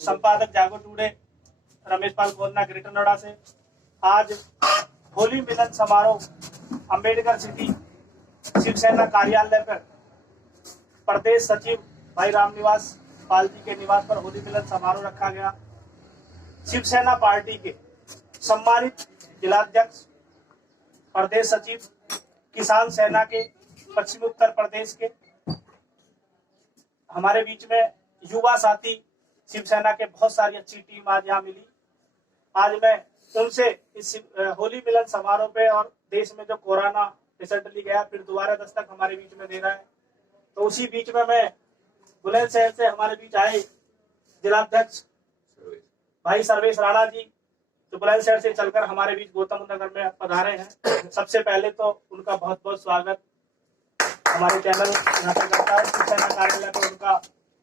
संपादक जागो टुडे रमेश पाल कोन्ना ग्रेटर नोएडा से आज होली मिलन समारोह अंबेडकर सिटी शिवसेना कार्यालय पर प्रदेश सचिव भाई रामनिवास पाल जी के निवास पर होली मिलन समारोह रखा गया। शिवसेना पार्टी के सम्मानित जिलाध्यक्ष, प्रदेश सचिव, किसान सेना के पश्चिमी उत्तर प्रदेश के, हमारे बीच में युवा साथी शिवसेना के बहुत सारी अच्छी टीम आज यहाँ मिली। आज मैं उनसे इस होली मिलन समारोह पे और देश में जो कोरोना रिसेंटली गया फिर दोबारा दस्तक हमारे बीच में दे रहा है, तो उसी बीच में मैं बुलंदशहर से हमारे बीच आए जिलाध्यक्ष भाई सर्वेश राणा जी, जो बुलंदशहर से चलकर हमारे बीच गौतम नगर में पधारे हैं। सबसे पहले तो उनका बहुत बहुत स्वागत हमारे चैनल यहाँ पर करता है। शिवसेना कार्यालय पर उनका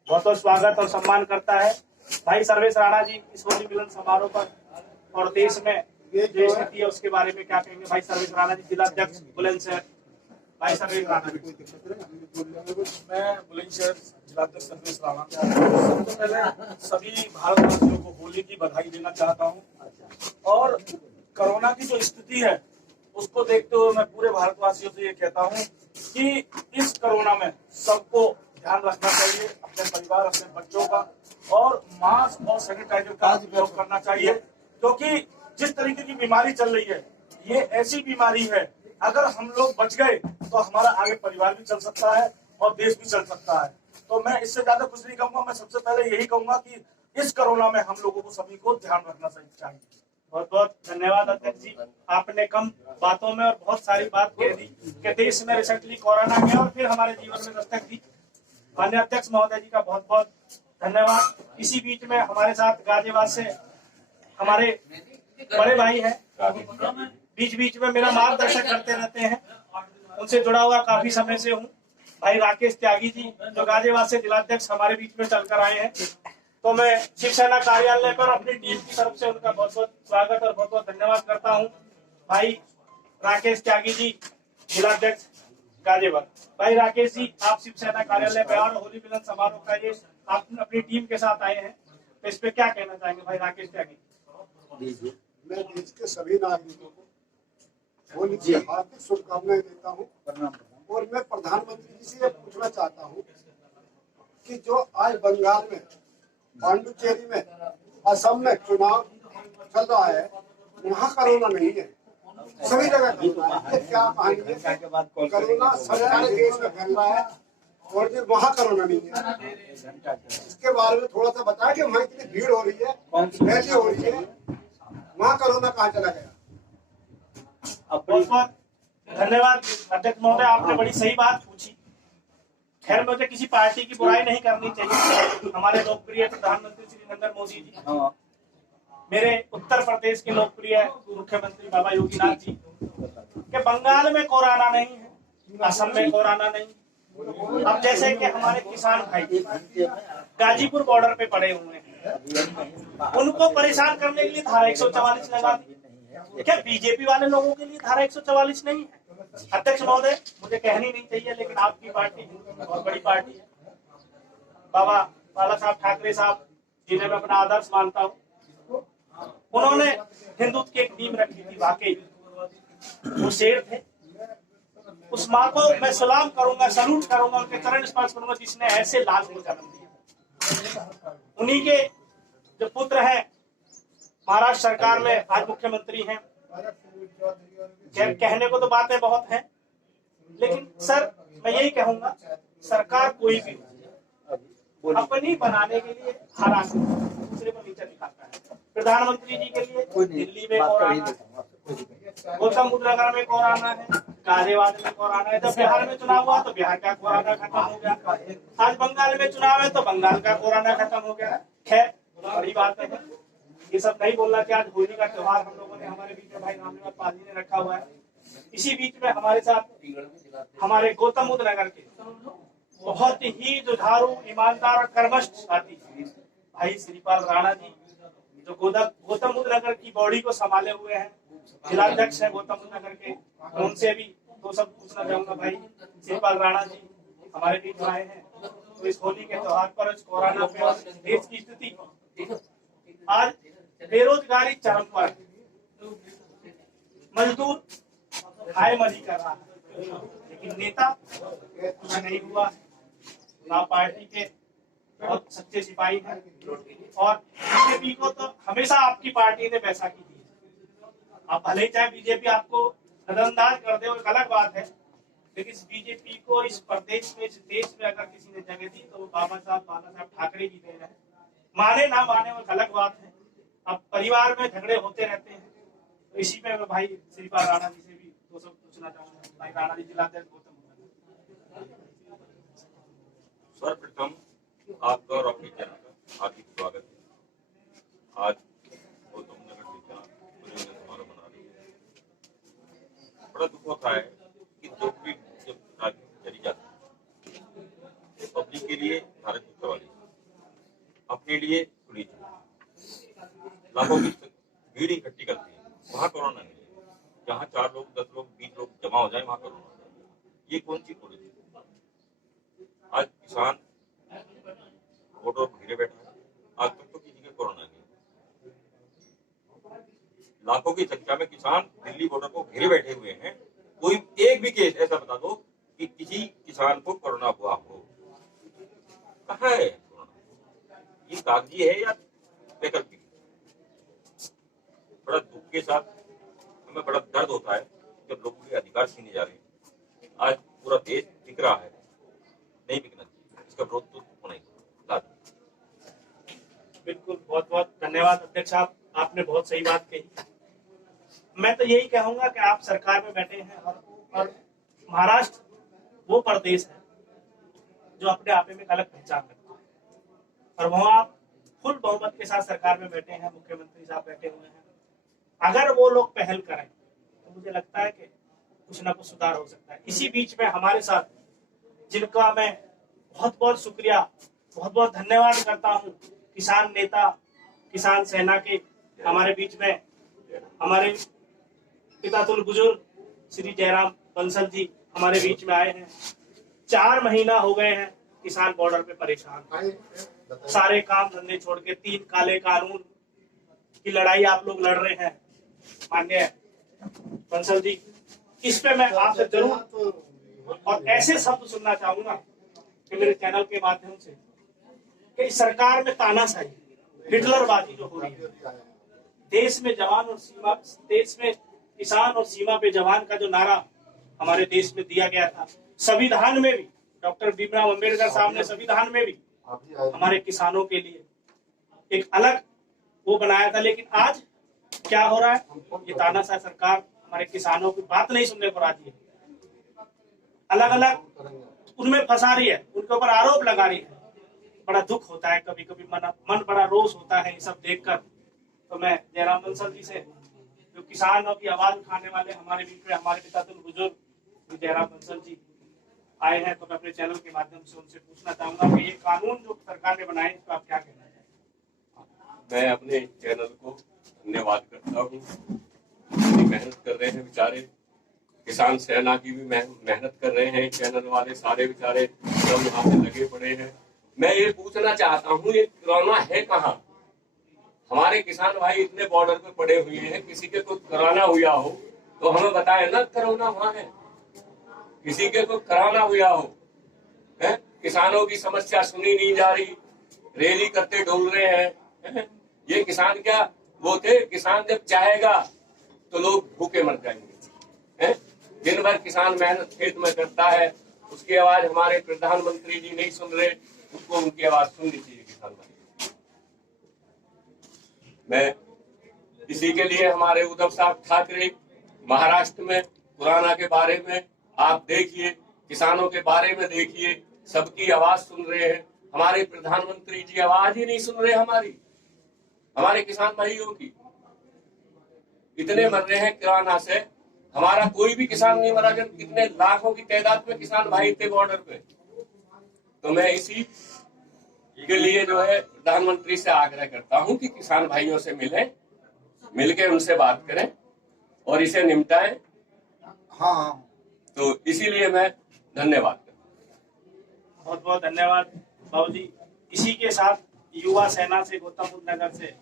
बहुत बहुत स्वागत और सम्मान करता है। भाई सर्वेश राणा जी इस होली मिलन समारोह पर और देश में जो स्थिति है उसके बारे में क्या कहेंगे? भाई सर्वेश राणा जी, जिलाध्यक्ष बुलंदशहर। भाई सर्वेश राणा जी। मैं बुलंदशहर जिलाध्यक्ष सर्वेश राणा, सबसे पहले सभी भारतवासियों को होली की बधाई देना चाहता हूं और कोरोना की जो स्थिति है उसको देखते हुए मैं पूरे भारतवासियों से ये कहता हूं कि इस कोरोना में सबको ध्यान रखना चाहिए, अपने परिवार, अपने बच्चों का, और मास्क और सैनिटाइजर का उपयोग करना चाहिए, क्योंकि जिस तरीके की बीमारी चल रही है ये ऐसी बीमारी है, अगर हम लोग बच गए तो हमारा आगे परिवार भी चल सकता है और देश भी चल सकता है। तो मैं इससे ज्यादा कुछ नहीं कहूंगा। मैं सबसे पहले यही कहूंगा कि इस कोरोना में हम लोगों को सभी को ध्यान रखना चाहिए। बहुत बहुत धन्यवाद अध्यक्ष जी, आपने कम बातों में और बहुत सारी बात कह दी कि देश में रिसेंटली कोरोना गया और फिर हमारे जीवन में दस्तक दी। माननीय अध्यक्ष महोदय जी का बहुत बहुत धन्यवाद। इसी बीच में हमारे साथ गाजियाबाद से हमारे बड़े भाई हैं, बीच बीच में मेरा मार्गदर्शन करते रहते हैं, उनसे जुड़ा हुआ काफी समय से हूँ। भाई राकेश त्यागी जी, जो गाजियाबाद से जिलाध्यक्ष हमारे बीच में चलकर आए हैं, तो मैं शिवसेना कार्यालय पर अपनी टीम की तरफ से उनका बहुत बहुत स्वागत और बहुत बहुत धन्यवाद करता हूँ। भाई राकेश त्यागी जी, जिलाध्यक्ष गाजियाबाद। भाई राकेश जी, आप शिवसेना कार्यालय पे और होली मिलन समारोह का ये आप अपनी टीम के साथ आए हैं, तो इस पे क्या कहना चाहेंगे? भाई राकेश त्यागी। मैं देश के सभी नागरिकों को होली की हार्दिक शुभकामनाएं देता हूं और मैं प्रधानमंत्री जी से ये पूछना चाहता हूं कि जो आज बंगाल में, पांडुचेरी में, असम में चुनाव चल रहा है, वहाँ कोरोना नहीं है, सभी जगह कोरोना है। क्या कहानी है? कोरोना सारे देश में फैल रहा है और फिर वहाँ कोरोना नहीं है। इसके बारे में थोड़ा सा बताया कि वहाँ इतनी भीड़ हो रही है, रैली हो रही है, वहाँ कोरोना कहाँ चला गया? बहुत बहुत धन्यवाद अध्यक्ष महोदय, आपने बड़ी सही बात पूछी। खैर, मुझे किसी पार्टी की बुराई नहीं करनी चाहिए। हमारे लोकप्रिय प्रधानमंत्री श्री नरेंद्र मोदी जी, मेरे उत्तर प्रदेश के लोकप्रिय मुख्यमंत्री बाबा योगीनाथ जी के बंगाल में कोरोना नहीं है, असम में कोरोना नहीं। अब जैसे कि हमारे किसान भाई गाजीपुर बॉर्डर पे पड़े हुए हैं, उनको परेशान करने के लिए धारा 144 लगा दी। क्या बीजेपी वाले लोगों के लिए धारा 144 नहीं है? अध्यक्ष महोदय, मुझे कहनी नहीं चाहिए, लेकिन आपकी पार्टी बहुत बड़ी पार्टी है। बाबा साहब ठाकरे साहब जिन्हें मैं अपना आदर्श मानता हूँ, उन्होंने हिंदुत्व की एक नींव रखी थी। वाकई वो शेर थे। उस माँ को मैं सलाम करूंगा, सलूट करूंगा, उनके चरण स्पर्श करूंगा जिसने ऐसे लाल को जन्म दिया। उन्हीं के जो पुत्र हैं, महाराष्ट्र सरकार में आज मुख्यमंत्री हैं। कहने को तो बातें बहुत हैं, लेकिन सर मैं यही कहूंगा, सरकार कोई भी अपनी बनाने के लिए हरा दूसरे को नीचे दिखाता है। प्रधानमंत्री जी के लिए दिल्ली में कोरोना है, गौतम बुद्ध नगर में कोरोना है, गाजियाबाद में कोरोना है। जब बिहार में चुनाव हुआ तो बिहार का कोरोना खत्म हो गया। आज बंगाल में चुनाव है तो बंगाल का कोरोना खत्म हो गया। खैर, बड़ी बात है, ये सब नहीं बोलना कि आज होली का त्योहार हम लोगों ने हमारे बीच में भाई रामनिवास पाल जी ने रखा हुआ है। इसी बीच में हमारे साथ हमारे गौतम बुद्ध नगर के बहुत ही जुझारू, ईमानदार और कर्मठ साथी भाई श्रीपाल राणा जी, जो गौतम बुद्ध नगर की बॉडी को संभाले हुए हैं, जिलाध्यक्ष है गौतम बुद्ध नगर के। उनसे भी दो सब पूछना चाहूंगा। भाई श्रीपाल राणा जी हमारे बीच आए हैं, तो इस होली के त्योहार पर, इस कोरोना पे और देश की स्थिति आज बेरोजगारी चरम पर है, मजदूर खाए मरी कर रहा है, लेकिन नेता कुछ नहीं हुआ। ना पार्टी के बहुत सच्चे सिपाही हैं, और बीजेपी को तो हमेशा आपकी पार्टी ने पैसा की दी है। आप भले ही चाहे बीजेपी आपको नजरअंदाज कर दे, वो एक अलग बात है, लेकिन इस बीजेपी को इस प्रदेश में, इस देश में अगर किसी ने जगह दी तो वो बाला साहब ठाकरे की देन है। माने ना माने वो एक अलग बात है। अब परिवार में झगड़े होते रहते हैं, तो इसी में मैं भाई श्रीपाल राणा जी से भी दो सब पूछना चाहूंगा। भाई राणा जी, जिलाध्यक्ष गौतम। सर्वप्रथम आपका और आपके चैनल का हार्दिक स्वागत है। आज गौतम नगर जिला पुलिस समारोह मना रही है। बड़ा दुख होता है कि नौकरी जब चली जाती है तो पब्लिक के लिए भारत की सवाल, अपने लिए पुलिस लाखों की भीड़ इकट्ठी करती है, वहाँ कोरोना नहीं है। जहाँ 4 लोग 10 लोग 20 लोग जमा हो जाए वहाँ कोरोना। ये कौन सी पुलिस है? आज किसान बॉर्डर पर घिरे बैठा है, आज तक तो किसी के कोरोना नहीं। लाखों की संख्या में किसान दिल्ली बॉर्डर को घेरे बैठे हुए हैं। कोई एक भी केस ऐसा बता दो कि किसी किसान को कोरोना हुआ हो। कहाँ है कोरोना? ये कागजी है या वैकल्पिक? बड़ा दुख के साथ हमें बड़ा दर्द होता है जब लोगों के अधिकार छीने जा रहे हैं। आज पूरा देश बिक रहा है, नहीं बिकना चाहिए, इसका विरोध तो होना ही। बिल्कुल, बहुत बहुत धन्यवाद अध्यक्ष साहब, आपने बहुत सही बात कही। मैं तो यही कहूंगा कि आप सरकार में बैठे हैं, और महाराष्ट्र वो प्रदेश है जो अपने आप में एक अलग पहचान रखता है, और वहाँ आप फुल बहुमत के साथ सरकार में बैठे हैं, मुख्यमंत्री साहब बैठे हुए हैं। अगर वो लोग पहल करें तो मुझे लगता है कि कुछ ना कुछ सुधार हो सकता है। इसी बीच में हमारे साथ, जिनका मैं बहुत बहुत शुक्रिया, बहुत बहुत धन्यवाद करता हूँ, किसान नेता, किसान सेना के हमारे बीच में हमारे पितातुल बुजुर्ग श्री जयराम बंसल जी हमारे बीच में आए हैं। 4 महीना हो गए हैं किसान बॉर्डर पे परेशान, सारे काम धंधे छोड़ के 3 काले कानून की लड़ाई आप लोग लड़ रहे हैं। माननीय बंसल जी, इस पे मैं आपसे जरूर और ऐसे शब्द सुनना चाहूंगा कि मेरे चैनल के माध्यम से, कि सरकार में तानाशाही, हिटलरबाजी जो हो रही है, देश में जवान और सीमा, देश में किसान और सीमा पे जवान का जो नारा हमारे देश में दिया गया था, संविधान में भी डॉक्टर भीमराव अंबेडकर साहब ने संविधान में भी हमारे किसानों के लिए एक अलग वो बनाया था। लेकिन आज क्या हो रहा है, ये तानाशाह सरकार हमारे किसानों की बात नहीं सुनने को राजी है, अलग अलग उनमें फंसा रही है, उनके ऊपर आरोप लगा रही है। बड़ा दुख होता है, कभी कभी मन बड़ा रोष होता है ये सब देखकर। तो मैं जयराम बंसल जी से, जो किसानों की आवाज उठाने वाले हमारे बीच में, हमारे पितातुल बुजुर्ग जयराम बंसल जी आए हैं, तो मैं अपने चैनल के माध्यम से उनसे पूछना चाहूंगा कि ये कानून जो सरकार ने बनाए, तो आप क्या कहना चाहेंगे? मैं अपने चैनल को धन्यवाद करता हूँ। इतनी मेहनत कर रहे हैं बेचारे, किसान सेना की भी मेहनत कर रहे हैं, चैनल वाले सारे बेचारे सब यहाँ पे लगे पड़े हैं। मैं ये पूछना चाहता हूँ, ये कोरोना है कहाँ? हमारे किसान भाई इतने बॉर्डर पे पड़े हुए हैं, किसी के कुछ कोरोना हुआ हो तो हमें बताए ना, कोरोना वहाँ है, किसी के कुछ कोरोना हुआ हो है? किसानों की समस्या सुनी नहीं जा रही, रैली करते डोल रहे हैं। ये किसान क्या वो थे? किसान जब चाहेगा तो लोग भूखे मर जाएंगे हैं? दिन भर किसान मेहनत खेत में करता है, उसकी आवाज हमारे प्रधानमंत्री जी नहीं सुन रहे, उसको उनकी आवाज सुननी चाहिए किसान भाई। मैं इसी के लिए हमारे उद्धव साहब ठाकरे महाराष्ट्र में खुराना के बारे में आप देखिए, किसानों के बारे में देखिए, सबकी आवाज सुन रहे हैं। हमारे प्रधानमंत्री जी आवाज ही नहीं सुन रहे हमारे किसान भाइयों की। इतने मर रहे हैं कोरोना से, हमारा कोई भी किसान नहीं मरा, जब कितने लाखों की तादाद में किसान भाई थे बॉर्डर पे। तो मैं इसी के लिए जो है प्रधानमंत्री से आग्रह करता हूं कि किसान भाइयों से मिलके उनसे बात करें और इसे निपटाएं। हाँ, तो इसीलिए मैं धन्यवाद करता हूं। बहुत बहुत धन्यवाद बाबू जी। इसी के साथ युवा सेना से गौतम बुद्ध नगर से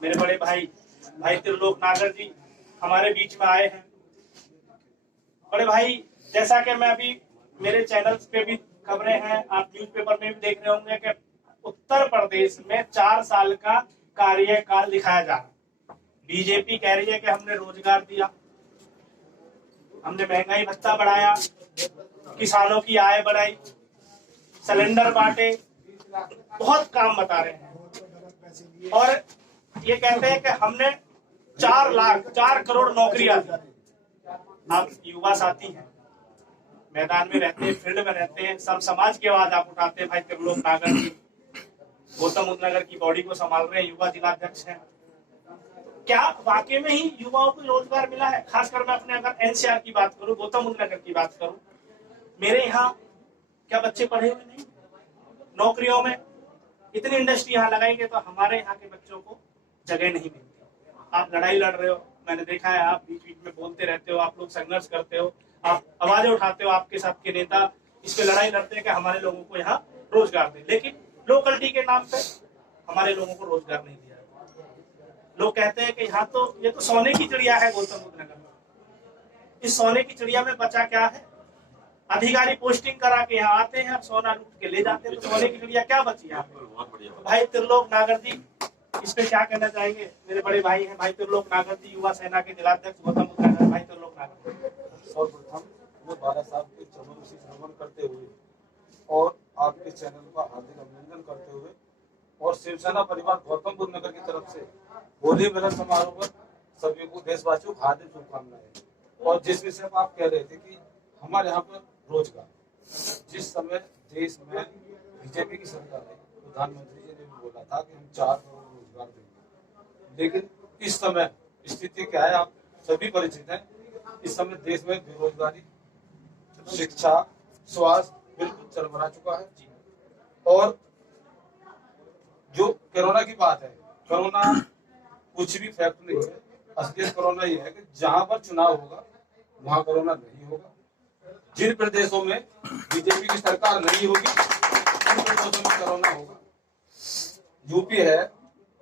मेरे बड़े भाई भाई त्रिलोक नागर जी हमारे बीच में आए हैं। बड़े भाई, जैसा कि मैं अभी मेरे चैनल्स पे भी खबरें हैं, आप न्यूज़पेपर में भी देख रहे होंगे कि उत्तर प्रदेश में 4 साल का कार्यकाल दिखाया जा रहा है। बीजेपी कह रही है कि हमने रोजगार दिया, हमने महंगाई भत्ता बढ़ाया, किसानों की आय बढ़ाई, सिलेंडर बांटे, बहुत काम बता रहे हैं। और ये कहते हैं कि हमने 4 करोड़ नौकरियां दी। आप युवा साथी हैं, मैदान में रहते हैं, फील्ड में रहते हैं, सब समाज की आवाज आप उठाते हैं। भाई त्रिलोक नागर जी गौतम बुद्ध नगर की बॉडी को संभाल रहे हैं, युवा जिलाध्यक्ष हैं। क्या वाकई में ही युवाओं को रोजगार मिला है? खासकर मैं अपने अगर एनसीआर की बात करूं, गौतम बुद्ध नगर की बात करूं, मेरे यहाँ क्या बच्चे पढ़े हुए नहीं? नौकरियों में इतनी इंडस्ट्री यहाँ लगाएंगे तो हमारे यहाँ के बच्चों को जगह नहीं मिलती। आप लड़ाई लड़ रहे हो, मैंने देखा है, आप बीच बीच में बोलते रहते हो, आप लोग संघर्ष करते हो, आप आवाजें उठाते हो, आपके साथ के नेता इस पे लड़ाई लड़ते हैं कि हमारे लोगों को यहाँ रोजगार दे, लेकिन लोकलिटी के नाम पे हमारे लोगों को रोजगार नहीं दिया। लोग कहते हैं कि यहाँ तो ये तो सोने की चिड़िया है गौतम बुद्ध नगर में। इस सोने की चिड़िया में बचा क्या है? अधिकारी पोस्टिंग करा के यहाँ आते हैं और सोना लूट के ले जाते हैं, तो सोने की चिड़िया क्या बची यहाँ पे? भाई त्रिलोक नागर जी इस पे क्या कहना चाहेंगे? मेरे बड़े भाई हैं भाई त्रिलोक नागर जी, युवा सेना के जिलाध्यक्ष गौतम बुद्ध नगर। भाई त्रिलोक नागर, सर्वप्रथम मैं बाला साहब के चरणों से नमन करते हुए और आपके चैनल का हार्दिक अभिनंदन करते हुए और शिवसेना परिवार गौतम बुद्ध नगर की तरफ से होली मिलन समारोह पर सभी को देशवासियों को हार्दिक शुभकामनाएं। और जिस विषय पर आप कह रहे थे कि हमारे यहाँ पर रोजगार, जिस समय देश में बीजेपी की सरकार है, प्रधानमंत्री जी ने भी बोला था कि हम 4 करोड़ रोजगार देंगे, लेकिन इस समय स्थिति क्या है आप सभी परिचित हैं। इस समय देश में बेरोजगारी, शिक्षा, स्वास्थ्य बिल्कुल चरमरा चुका है। और जो कोरोना की बात है, कोरोना कुछ भी फैक्ट नहीं है। असलियत कोरोना ये है कि जहां पर चुनाव होगा वहां कोरोना नहीं होगा। जिन प्रदेशों में बीजेपी की सरकार नहीं होगी उन प्रदेशों में कोरोना होगा। यूपी है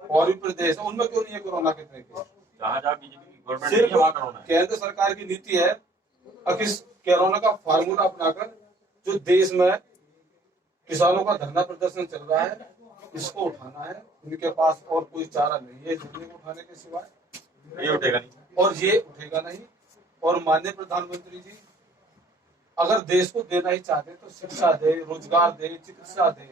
और भी प्रदेश है, उनमें क्यों नहीं है कोरोना के तरीके? जहाँ बीजेपी की गवर्नमेंट नहीं है वहाँ कोरोना है। केंद्र सरकार की नीति है कि कोरोना का फार्मूला अपनाकर जो देश में किसानों का धरना प्रदर्शन चल रहा है इसको उठाना है। उनके पास और कोई चारा नहीं है झंडे को उठाने के सिवाय। ये उठेगा नहीं और ये उठेगा नहीं। और माननीय प्रधानमंत्री जी अगर देश को देना ही चाहते तो शिक्षा दे, रोजगार दे, चिकित्सा दे।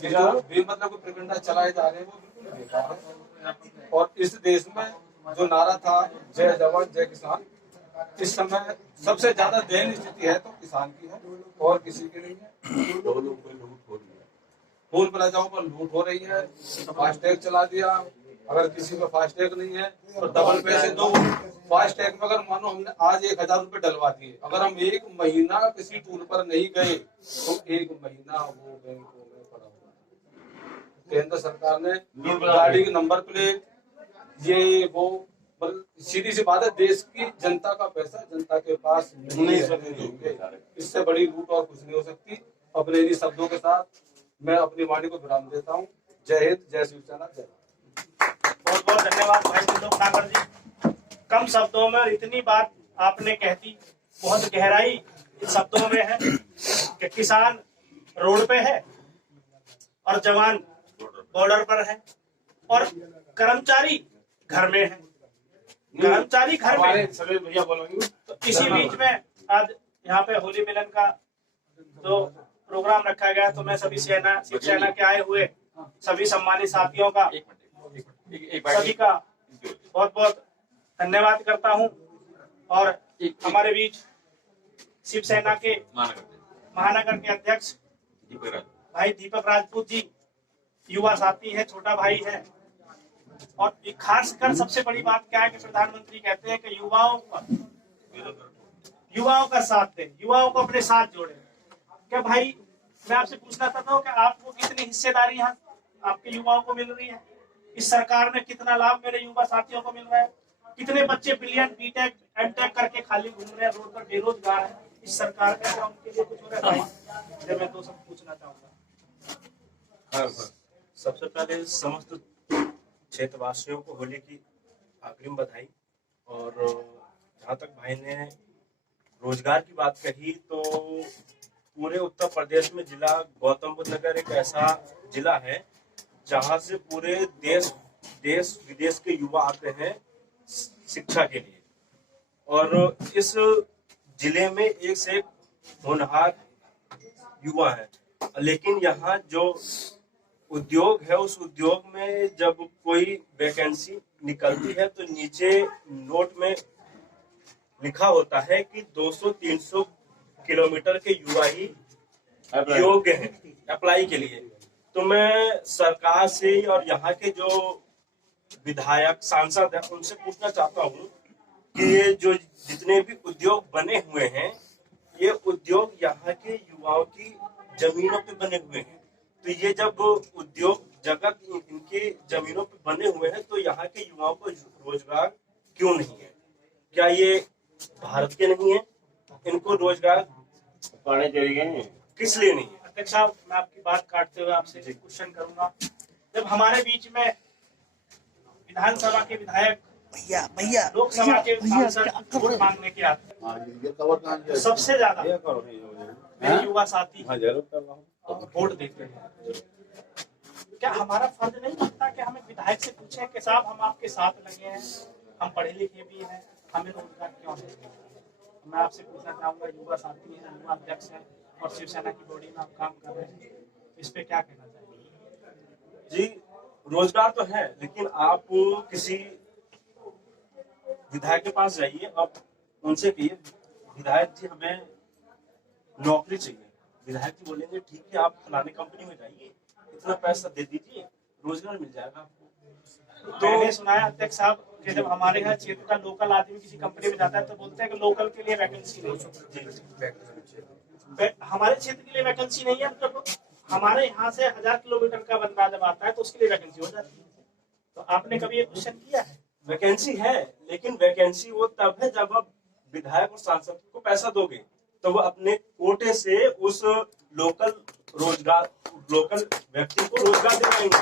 ये जो बेमतलब प्रकंडा चलाए जा रहे हैं वो बिल्कुल बेकार है। और इस देश में जो नारा था जय जवान जय किसान, इस समय सबसे ज्यादा दयनीय स्थिति है तो किसान की है और किसी की नहीं है। टोल प्लाजाओं पर लूट हो रही है। फास्टैग चला दिया, अगर किसी में फास्टैग नहीं है तो डबल पैसे दो। फास्टैग में अगर मानो हमने आज 1000 रुपए डलवा दिए, अगर हम 1 महीना किसी टूल पर नहीं गए तो 1 महीना वो बैंकों में पड़ा हुआ। केंद्र सरकार ने गाड़ी की नंबर प्लेट ये वो सीधी सी बात है, देश की जनता का पैसा जनता के पास नहीं देंगे। इससे बड़ी लूट और कुछ नहीं हो सकती। अपने इन्हीं शब्दों के साथ मैं अपनी वाणी को विराम देता हूँ। जय हिंद, जय शिवसेना, जय। बहुत बहुत धन्यवाद भाई त्रिलोक नागर जी। कम शब्दों में इतनी बात आपने कह दी, बहुत गहराई इन शब्दों में है कि किसान रोड पे है और जवान बॉर्डर पर है और कर्मचारी घर में है। कर्मचारी घर में भैया बोलेंगे। तो इसी बीच में आज यहाँ पे होली मिलन का जो प्रोग्राम रखा गया, तो मैं सभी शिवसेना के आए हुए सभी सम्मानित साथियों का सभी का बहुत बहुत धन्यवाद करता हूं। और हमारे बीच शिवसेना के महानगर के अध्यक्ष भाई दीपक राजपूत जी युवा साथी है, छोटा भाई है। और खासकर सबसे बड़ी बात क्या है कि प्रधानमंत्री कहते हैं कि युवाओं का साथ दें, युवाओं को अपने साथ जोड़े। क्या भाई मैं आपसे पूछना चाहता हूँ कि आपको कितनी हिस्सेदारी यहाँ आपके युवाओं को मिल रही है? इस सरकार में कितना लाभ मेरे युवा साथियों को मिल रहा है? कितने बच्चे ब्रिलियंट बीटेक एमटेक करके खाली घूम रहे हैं, रोड पर बेरोजगार है? इस सरकार का क्या उनके लिए कुछ हो रहा है? भाई मैं तो सब पूछना चाहूंगा। सबसे पहले समस्त क्षेत्रवासियों को होली की अग्रिम बधाई। और जहाँ तक भाई ने रोजगार की बात कही, तो पूरे उत्तर प्रदेश में जिला गौतम बुद्ध नगर एक ऐसा जिला है जहाँ से पूरे देश विदेश के युवा आते हैं शिक्षा के लिए। और इस जिले में एक से एक होनहार युवा है, लेकिन यहाँ जो उद्योग है उस उद्योग में जब कोई वैकेंसी निकलती है तो नीचे नोट में लिखा होता है कि 200-300 किलोमीटर के युवा ही योग्य हैं अप्लाई के लिए। तो मैं सरकार से और यहाँ के जो विधायक सांसद हैं उनसे पूछना चाहता हूँ कि ये जो जितने भी उद्योग बने हुए हैं, ये उद्योग यहाँ के युवाओं की जमीनों पे बने हुए हैं। तो ये जब उद्योग जगत इनकी जमीनों पे बने हुए हैं तो यहाँ के युवाओं को रोजगार क्यों नहीं है? क्या ये भारत के नहीं है? इनको रोजगार पाने चले गए किस लिए नहीं है? अध्यक्ष साहब, मैं आपकी बात काटते हुए आपसे एक क्वेश्चन करूंगा। जब हमारे बीच में विधानसभा के विधायक लोकसभा के सांसद वोट मांगने के आते हैं, सबसे ज्यादा मेरे युवा साथी वोट देते हैं। क्या हमारा फर्ज नहीं बनता कि हम एक विधायक से पूछें कि साहब हम आपके साथ लगे हैं, हम पढ़े लिखे भी हैं, हमें रोजगार क्यों नहीं? मैं आपसे पूछना चाहूंगा, युवा साथी हैं, युवा अध्यक्ष हैं और शिवसेना की बॉडी में आप काम कर रहे हैं, इस पे क्या कहना चाहिए? जी, रोजगार तो है, लेकिन आप किसी विधायक के पास जाइए, आप उनसे कहिए विधायक जी हमें नौकरी चाहिए। विधायक जी बोलेंगे ठीक है, आप फलाने कंपनी में जाइए, इतना पैसा दे दीजिए, रोजगार मिल जाएगा आपको। तो मैंने सुना है अध्यक्ष साहब कि जब हमारे यहाँ क्षेत्र का लोकल आदमी किसी कंपनी में जाता है तो बोलते हैं कि लोकल के लिए वैकेंसी नहीं है। हमारे क्षेत्र के लिए वैकेंसी नहीं है, तो हमारे यहाँ से 1000 किलोमीटर का बंदा जब आता है तो उसके लिए वैकेंसी हो जाती है। तो आपने कभी ये क्वेश्चन किया है? वैकेंसी है, लेकिन वैकेंसी वो तब है जब आप विधायक और सांसद को पैसा दोगे, तो वो अपने कोटे से उस लोकल व्यक्ति को रोजगार दे पाएंगे।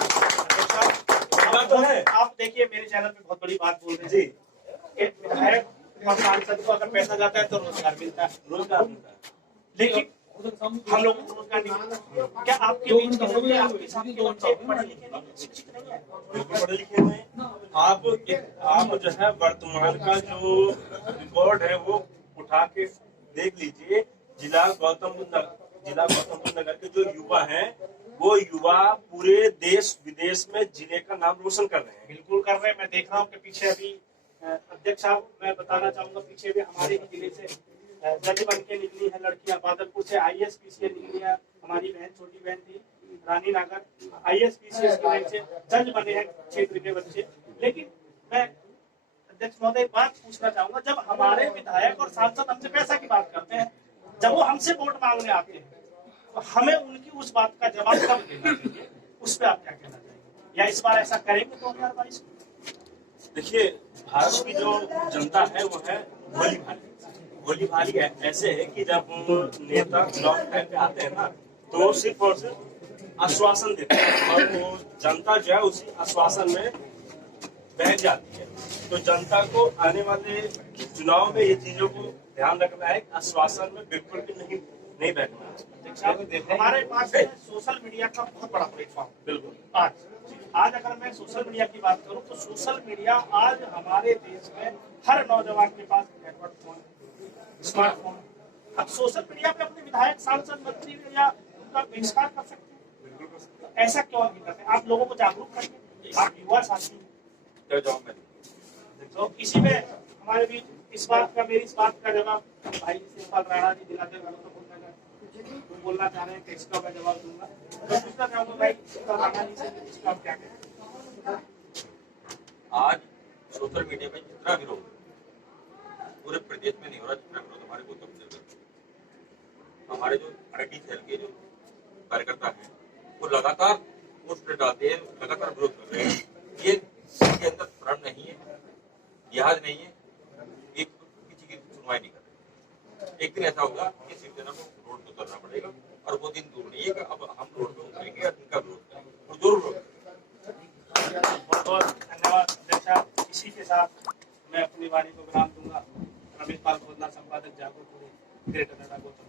तो है, आप देखिए मेरे चैनल पे बहुत बड़ी बात बोल रहे हैं कि विधायक और सांसद को अगर पैसा जाता है तो रोजगार मिलता है, लेकिन हम लोगों को रोजगार नहीं मिलता। क्या आपके बीच के लोग, आपके साथ के बच्चे पढ़े लिखे नहीं, शिक्षित नहीं है? बिल्कुल पढ़े लिखे हुए हैं। आप जो है वर्तमान का जो रिकॉर्ड है वो उठा के देख लीजिए। जिला गौतम बुद्ध नगर के जो युवा हैं, वो युवा पूरे देश विदेश में जिले का नाम रोशन कर रहे हैं। बिल्कुल कर रहे हैं। मैं देख रहा हूँ कि पीछे अभी अध्यक्ष साहब, मैं बताना चाहूंगा, पीछे भी हमारे ही जिले से जज बन के निकली है लड़कियां। बादलपुर से IAS PCS निकली है, हमारी बहन, छोटी बहन थी रानी नागर, IAS PCS की वजह से जज बने हैं क्षेत्र के बच्चे। लेकिन मैं अध्यक्ष महोदय एक बात पूछना चाहूंगा, जब हमारे विधायक और सांसद हमसे पैसा की बात करते हैं, जब वो हमसे वोट मांगने आते हैं, तो हमें उनकी उस बात का जवाब कब देना चाहिए? उस पर आप क्या कहना चाहिए? या इस बार ऐसा करेंगे 2022 में? देखिए, भारत की जो जनता है वो है भोली भाली ऐसे है कि जब नेता चुनाव टाइम पे आते हैं ना, तो सिर्फ और सिर्फ आश्वासन देते हैं और वो जनता जो है उसी आश्वासन में बह जाती है। तो जनता को आने वाले चुनाव में ये चीजों को ध्यान रखना है, आश्वासन में बिल्कुल भी नहीं बैठना है। हमारे पास है सोशल मीडिया का बहुत बड़ा प्लेटफॉर्म। बिल्कुल। आज अगर मैं सोशल मीडिया की बात करूं तो सोशल मीडिया आज हमारे देश में हर नौजवान के पास एंड्रॉइड फोन, स्मार्टफोन। अब सोशल मीडिया पे अपने विधायक, सांसद, मंत्री या उनका बहिष्कार कर सकते हैं। तो ऐसा क्यों नहीं करते? आप लोगों को जागरूक करिए, आप युवा साथी। तो इसी में हमारे बीच इस बात का जवाब भाई शिवपाल राणा जी जिलाध्यक्ष बोलना चाह रहे हैं कि इसका मैं जवाब दूंगा। तो पूछना चाहूंगा भाई शिवपाल राणा जी से, इसका आप क्या कहते हैं? आज सोशल मीडिया में जितना विरोध पूरे प्रदेश में नहीं हो रहा, जितना विरोध हमारे गौतम नगर, हमारे जो आईटी सेल के जो कार्यकर्ता हैं वो लगातार पोस्ट डालते हैं, लगातार विरोध कर रहे हैं। ये इसके अंदर प्रण नहीं है, लिहाज नहीं है, एक किसी की सुनवाई नहीं कर रहे। एक दिन ऐसा होगा कि शिवसेना को रोड पे उतरना पड़ेगा और वो दिन दूर नहीं है कि अब हम रोड पे उतरेंगे या इनका विरोध करेंगे, और जरूर बहुत साथ मैं अपनी वाणी को विराम दूंगा। रमेश पाल खोदना, संपादक जागो पूरे, ग्रेटर नोएडा, गौतम।